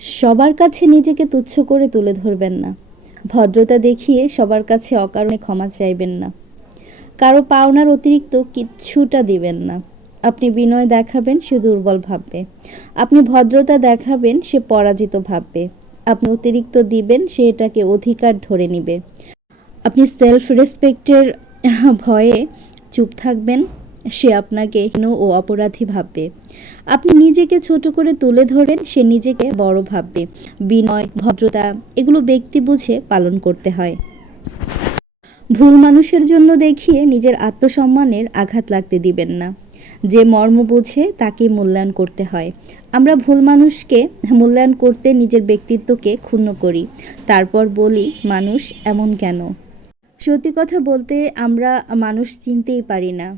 সবার কাছে নিজেকে তুচ্ছ করে তুলে ধরবেন না। ভদ্রতা দেখিয়ে সবার কাছে অকারণে ক্ষমা চাইবেন না। কারও পাওনার অতিরিক্ত কিচ্ছুটা দিবেন না। আপনি বিনয় দেখাবেন, সে দুর্বল ভাববে। আপনি ভদ্রতা দেখাবেন, সে পরাজিত ভাববে। আপনি অতিরিক্ত দিবেন, সে এটাকে অধিকার ধরে নিবে। আপনি সেলফ রেসপেক্টের ভয়ে চুপ থাকবেন। সে আপনাকে হীন ও অপরাধী ভাববে? আপনি নিজেকে ছোট করে তুলে ধরবেন সে নিজেকে বড় ভাববে। বিনয়, ভদ্রতা, এগুলো ব্যক্তি বুঝে পালন করতে হয়। ভুল মানুষের জন্য দেখিয়ে নিজের আত্মসম্মানের আঘাত লাগতে দিবেন না। যে মর্ম বুঝে তাকে মূল্যায়ন করতে হয়। আমরা ভুল মানুষকে মূল্যায়ন করতে নিজের ব্যক্তিত্বকে ক্ষুণ্ণ করি। তারপর বলি, মানুষ এমন কেন? সত্যি কথা বলতে আমরা মানুষ চিনতেই পারি না।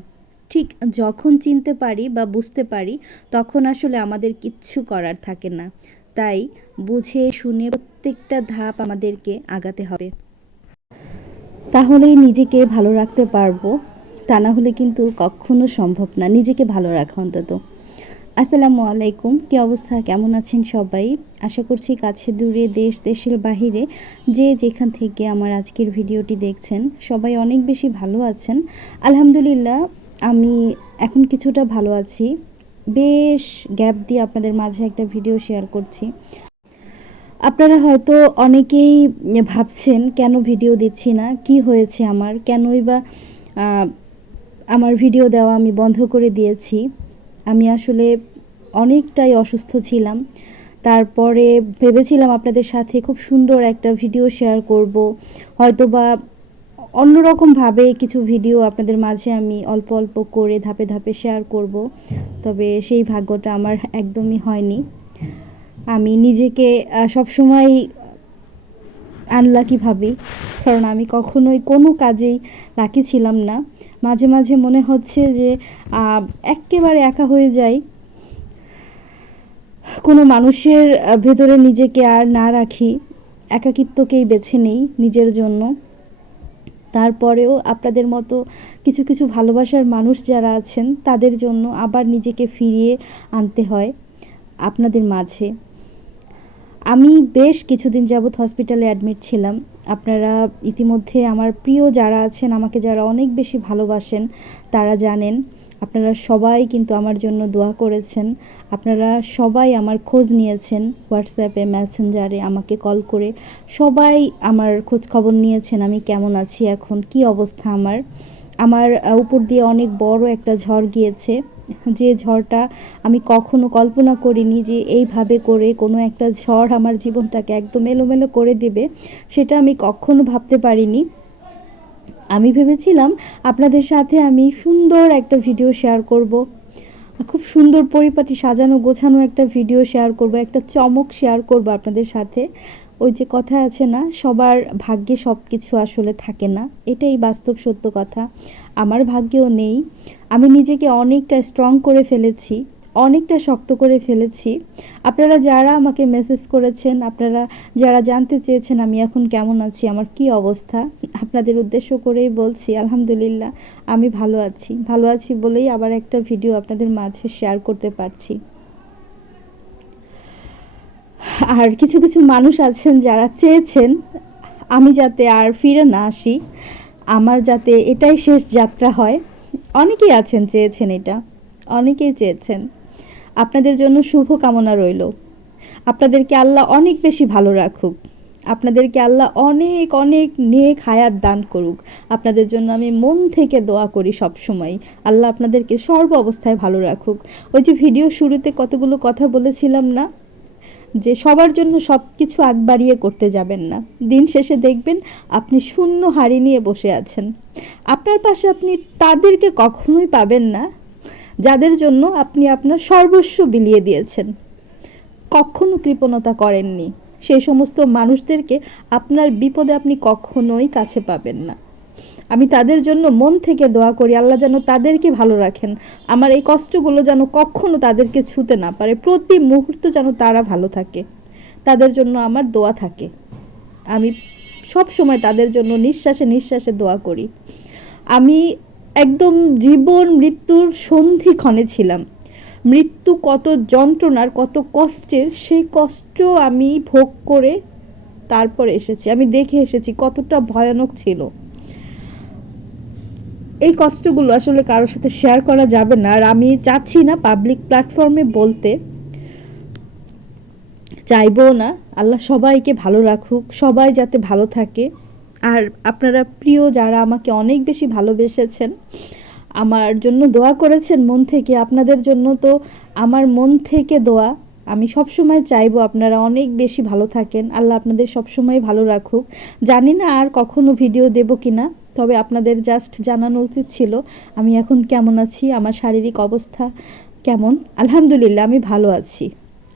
ঠিক যখন চিনতে পারি বা বুঝতে পারি, তখন আসলে আমাদের কিচ্ছু করার থাকে না। তাই বুঝে শুনে প্রত্যেকটা ধাপ আমাদেরকে আগাতে হবে। তাহলেই নিজেকে ভালো রাখতে পারব, তা না হলে কিন্তু কখনো সম্ভব না। নিজেকে ভালো রাখা অন্তত। আসসালামু আলাইকুম। কী অবস্থা? কেমন আছেন সবাই? আশা করছি কাছে দূরে, দেশ, দেশের বাহিরে যে যেখান থেকে আমার আজকের ভিডিওটি দেখছেন, সবাই অনেক বেশি ভালো আছেন। আলহামদুলিল্লাহ আমি এখন কিছুটা ভালো আছি। বেশ গ্যাপ দিয়ে আপনাদের মাঝে একটা ভিডিও শেয়ার করছি। আপনারা হয়তো অনেকেই ভাবছেন, কেন ভিডিও দিচ্ছি না? কি হয়েছে আমার? কেনই বা আমার ভিডিও দেওয়া আমি বন্ধ করে দিয়েছি? আমি আসলে অনেকটাই অসুস্থ ছিলাম। তারপরে ভেবেছিলাম আপনাদের সাথে খুব সুন্দর একটা ভিডিও শেয়ার করব। হয়তো বা অন্যরকমভাবে কিছু ভিডিও আপনাদের মাঝে আমি অল্প অল্প করে ধাপে ধাপে শেয়ার করব। তবে সেই ভাগ্যটা আমার একদমই হয়নি। আমি নিজেকে সবসময় আনলাকি ভাবি। কারণ আমি কখনোই কোনো কাজেই লাকি ছিলাম না। মাঝে মাঝে মনে হচ্ছে যে আহ, এক্কেবারে একা হয়ে যাই। কোনো মানুষের ভেতরে নিজেকে আর না রাখি। একাকিত্বকেই বেছে নেই নিজের জন্য। তারপরেও আপনাদের মতো কিছু কিছু ভালোবাসার মানুষ যারা আছেন, তাদের জন্য আবার নিজেকে ফিরিয়ে আনতে হয় আপনাদের মাঝে। আমি বেশ কিছুদিন যাবৎ হসপিটালে অ্যাডমিট ছিলাম। আপনারা ইতিমধ্যে আমার প্রিয় যারা আছেন, আমাকে যারা অনেক বেশি ভালোবাসেন, তারা জানেন। আপনারা সবাই কিন্তু আমার জন্য দোয়া করেছেন। আপনারা সবাই আমার খোঁজ নিয়েছেন হোয়াটসঅ্যাপে মেসেঞ্জারে আমাকে কল করে। সবাই আমার খোঁজ খবর নিয়েছেন আমি কেমন আছি এখন, কি অবস্থা আমার। আমার উপর দিয়ে অনেক বড় একটা ঝড় গিয়েছে। যে ঝড়টা আমি কখনো কল্পনা করিনি যে এইভাবে করে কোনো একটা ঝড় আমার জীবনটাকে একদম এলোমেলো করে দেবে, সেটা আমি কখনো ভাবতে পারিনি। আমি ভেবেছিলাম আপনাদের সাথে আমি সুন্দর একটা ভিডিও শেয়ার করব। খুব সুন্দর পরিপাটি সাজানো গোছানো একটা ভিডিও শেয়ার করব, একটা চমক শেয়ার করব আপনাদের সাথে। ওই যে কথা আছে না, সবার ভাগ্যে সব কিছু আসলে থাকে না। এটাই বাস্তব সত্য কথা। আমার ভাগ্যেও নেই। আমি নিজেকে অনেকটা স্ট্রং করে ফেলেছি। অনেকটা শক্ত করে ফেলেছি। আপনারা যারা আমাকে মেসেজ করেছেন, আপনারা যারা জানতে চেয়েছেন আমি এখন কেমন আছি, আমার কি অবস্থা, আপনাদের উদ্দেশ্য করেই বলছি, আলহামদুলিল্লাহ, আমি ভালো আছি। ভালো আছি বলেই আবার একটা ভিডিও আপনাদের মাঝে শেয়ার করতে পারছি। আর কিছু কিছু মানুষ আছেন যারা চেয়েছেন আমি যাতে আর ফিরে না আসি, আমার যাতে এটাই শেষ যাত্রা হয়। অনেকেই আছেন, চেয়েছেন এটা। অনেকেই চেয়েছেন। আপনাদের জন্য শুভ কামনা রইল। আপনাদেরকে আল্লাহ অনেক বেশি ভালো রাখুক। আপনাদেরকে আল্লাহ অনেক অনেক নেক হায়াত দান করুক। আপনাদের জন্য আমি মন থেকে দোয়া করি সব সময় আল্লাহ আপনাদেরকে সর্ব অবস্থায় ভালো রাখুক। ওই যে ভিডিও শুরুতে কতগুলো কথা বলেছিলাম না? যে সবার জন্য সব কিছু আগ বাড়িয়ে করতে যাবেন না। দিন শেষে দেখবেন আপনি শূন্য হাড়ি নিয়ে বসে আছেন। আপনার পাশে আপনি তাদেরকে কখনোই পাবেন না। যাদের জন্য আপনি আপনার সর্বস্ব বিলিয়ে দিয়েছেন। কখনো কৃপণতা করেননি। সেই সমস্ত মানুষদেরকে আপনার বিপদে আপনি কখনোই কাছে পাবেন না। আমি তাদের জন্য মন থেকে দোয়া করি, আল্লাহ যেন তাদেরকে ভালো রাখেন। আমার এই কষ্টগুলো যেন কখনো তাদেরকে ছুতে না পারে। প্রতি মুহূর্ত যেন তারা ভালো থাকে। তাদের জন্য আমার দোয়া থাকে। আমি সব সময় তাদের জন্য নিঃশ্বাসে নিঃশ্বাসে দোয়া করি। আমি একদম জীবন মৃত্যুর সন্ধিক্ষণে ছিলাম। মৃত্যু কত যন্ত্রণার, কত কষ্টের, সেই কষ্ট আমি ভোগ করে তারপর এসেছি। আমি দেখে এসেছি কতটা ভয়ানক ছিল। এই কষ্টগুলো আসলে কারোর সাথে শেয়ার করা যাবে না। আর আমি চাচ্ছি না পাবলিক প্ল্যাটফর্মে বলতে। চাইব না। আল্লাহ সবাইকে ভালো রাখুক। সবাই যাতে ভালো থাকে। আর আপনারা প্রিয় যারা আমাকে অনেক বেশি ভালোবেসেছেন, আমার জন্য দোয়া করেছেন মন থেকে। আপনাদের জন্য তো আমার মন থেকে দোয়া। আমি সবসময় চাইব আপনারা অনেক বেশি ভালো থাকেন। আল্লাহ আপনাদের সবসময় ভালো রাখুক। জানি না আর কখনো ভিডিও দেব কি না তবে আপনাদের জাস্ট জানানো উচিত ছিল, আমি এখন কেমন আছি, আমার শারীরিক অবস্থা কেমন? আলহামদুলিল্লাহ, আমি ভালো আছি।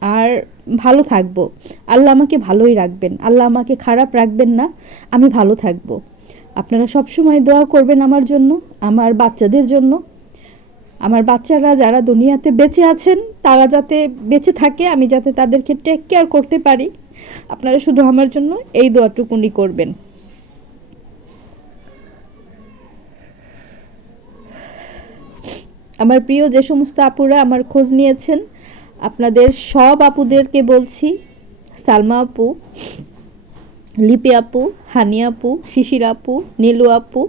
আর ভালো থাকব। আল্লাহ আমাকে ভালোই রাখবেন। আল্লাহ আমাকে খারাপ রাখবেন না, আমি ভালো থাকব। আপনারা সব সময় দোয়া করবেন আমার জন্য, আমার বাচ্চাদের জন্য। আমার বাচ্চারা যারা দুনিয়াতে বেঁচে আছেন, তারা যাতে বেঁচে থাকে, আমি যাতে তাদেরকে টেক কেয়ার করতে পারি। আপনারা শুধু আমার জন্য এই দোয়াটুকুনি করবেন। আমার প্রিয় যে সমস্ত আপুরা আমার খোঁজ নিয়েছেন আপনাদের সব আপুদেরকে বলছি, সালমা আপু, লিপি আপু, হানি আপু, শিশির আপু, নীলু আপু,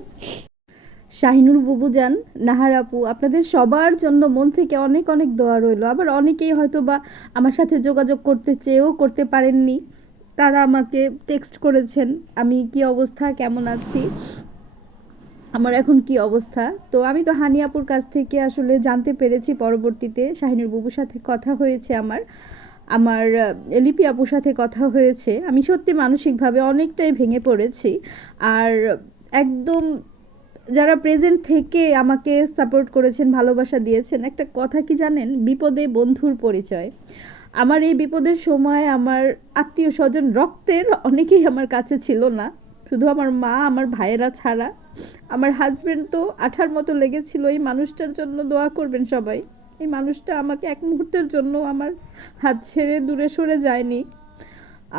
শাহিনুর বুবুজান, নাহার আপু, আপনাদের সবার জন্য মন থেকে অনেক অনেক দোয়া রইল। আবার অনেকেই হয়তো বা আমার সাথে যোগাযোগ করতে চেয়েও করতে পারেননি। তারা আমাকে টেক্সট করেছেন, আমি কি অবস্থা, কেমন আছি? আমার এখন কি অবস্থা? তো আমি তো হানিয়াপুর কাছ থেকে আসলে জানতে পেরেছি পরবর্তীতে শাহিনুর বুবুর সাথে কথা হয়েছে আমার। আমার লিপি আপুর সাথে কথা হয়েছে। আমি সত্যি মানসিকভাবে অনেকটাই ভেঙে পড়েছি। আর একদম যারা প্রেজেন্ট থেকে আমাকে সাপোর্ট করেছেন, ভালোবাসা দিয়েছেন, একটা কথা কি জানেন? বিপদে বন্ধুর পরিচয়। আমার এই বিপদের সময় আমার আত্মীয় স্বজন রক্তের অনেকেই আমার কাছে ছিল না। শুধু আমার মা, আমার ভাইয়েরা ছাড়া। আমার হাজব্যান্ড তো আঠার মতো লেগেছিল। এই মানুষটার জন্য দোয়া করবেন সবাই। এই মানুষটা আমাকে এক মুহূর্তের জন্য আমার হাত ছেড়ে দূরে সরে যায়নি।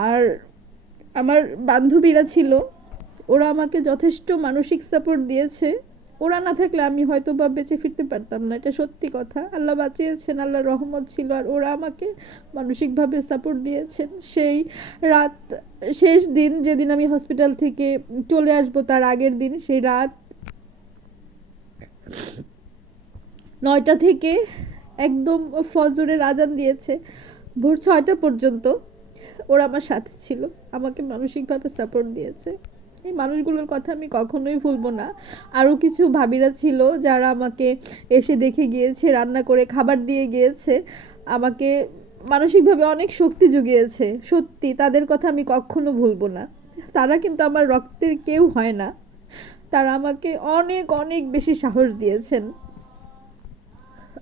আর আমার বান্ধবীরা ছিল, ওরা আমাকে যথেষ্ট মানসিক সাপোর্ট দিয়েছে। ওরা না থাকলে আমি হয়তো বা বেঁচে ফিরতে পারতাম না, এটা সত্যি কথা। আল্লাহ বাঁচিয়েছেন আল্লাহ রহমত ছিল, আর ওরা আমাকে মানসিকভাবে সাপোর্ট দিয়েছেন। সেই রাত, শেষ দিন যেদিন আমি হসপিটাল থেকে চলে আসব তার আগের দিন, সেই রাত নয়টা থেকে একদম ফজরের আজান দিয়েছে, ভোর ছয়টা পর্যন্ত ওরা আমার সাথে ছিল, আমাকে মানসিকভাবে সাপোর্ট দিয়েছে। এই মানুষগুলোর কথা আমি কখনোই ভুলবো না। আরও কিছু ভাবিরা ছিল যারা আমাকে এসে দেখে গিয়েছে, রান্না করে খাবার দিয়ে গিয়েছে, আমাকে মানসিকভাবে অনেক শক্তি জুগিয়েছে। সত্যি, তাদের কথা আমি কখনো ভুলবো না। তারা কিন্তু আমার রক্তের কেউ হয় না। তারা আমাকে অনেক অনেক বেশি সাহস দিয়েছেন।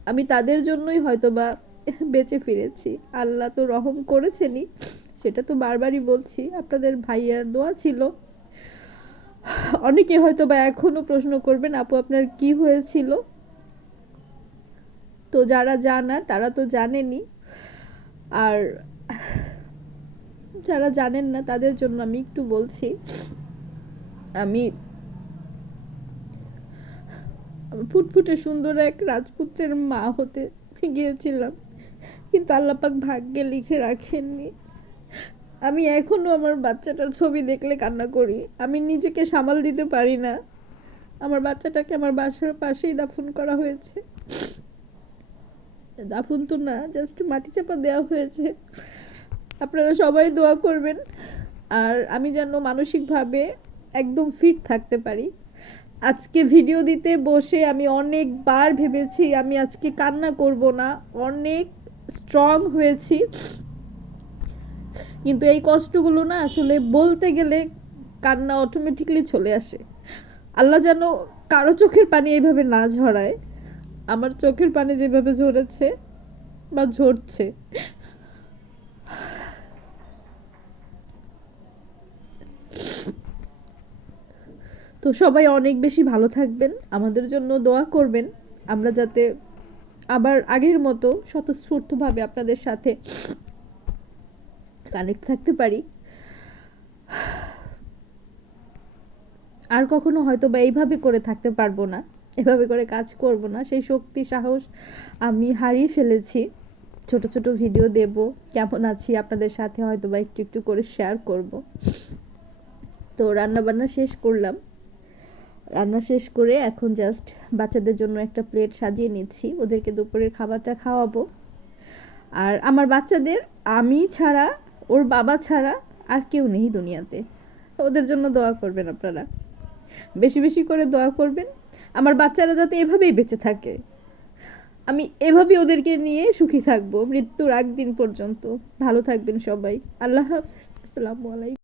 আমি তাদের জন্যই হয়তো বা বেঁচে ফিরেছি। আল্লাহ তো রহম করেছেনই, সেটা তো বারবারই বলছি। আপনাদের ভাইয়ার দোয়া ছিল। অনেকে হয়তো বা এখনও প্রশ্ন করবেন, আপু, আপনার কি হয়েছিল? তো যারা জানার, তারা তো জানেনই আর যারা জানেন না, তাদের জন্য আমি একটু বলছি, আমি ফুটফুটে সুন্দর এক রাজপুত্রের মা হতে গিয়েছিলাম। কিন্তু আল্লাপাক ভাগ্যে লিখে রাখেননি। আমি এখনও আমার বাচ্চাটার ছবি দেখলে কান্না করি। আমি নিজেকে সামাল দিতে পারি না। আমার বাচ্চাটাকে আমার বাসার পাশেই দাফন করা হয়েছে। দাফন তো না জাস্ট মাটি চাপা দেওয়া হয়েছে। আপনারা সবাই দোয়া করবেন। আর আমি যেন মানসিকভাবে একদম ফিট থাকতে পারি। আজকে ভিডিও দিতে বসে আমি অনেকবার ভেবেছি আমি আজকে কান্না করব না। অনেক স্ট্রং হয়েছি। কিন্তু এই কষ্টগুলো না আসলে বলতে গেলে কান্না অটোমেটিকলি চলে আসে। আল্লাহ যেন কারও চোখের পানি এইভাবে না ঝরায়, আমার চোখের পানি যেভাবে ঝরেছে বা ঝরছে। তো সবাই অনেক বেশি ভালো থাকবেন, আমাদের জন্য দোয়া করবেন। আমরা যাতে আবার আগের মতো স্বতঃস্ফূর্তভাবে আপনাদের সাথে কানেক্ট থাকতে পারি। আর কখনো হয়তো বা এইভাবে করে থাকতে পারব না, এভাবে করে কাজ করব না। সেই শক্তি, সাহস আমি হারিয়ে ফেলেছি। ছোট ছোট ভিডিও দেব, কেমন আছি আপনাদের সাথে হয়তো বা একটু একটু করে শেয়ার করব। তো রান্না বান্না শেষ করলাম। রান্না শেষ করে এখন জাস্ট বাচ্চাদের জন্য একটা প্লেট সাজিয়ে নিচ্ছি। ওদেরকে দুপুরের খাবারটা খাওয়াবো। আর আমার বাচ্চাদের আমি ছাড়া ওর বাবা ছাড়া আর কেউ নেই দুনিয়াতে। ওদের জন্য দোয়া করবেন আপনারা। বেশি বেশি করে দোয়া করবেন। আমার বাচ্চারা যাতে এভাবেই বেঁচে থাকে। আমি এভাবেই ওদেরকে নিয়ে সুখী থাকব মৃত্যুর একদিন দিন পর্যন্ত। ভালো থাকবেন সবাই। আল্লাহ হাফিজ। আসসালামু আলাইকুম।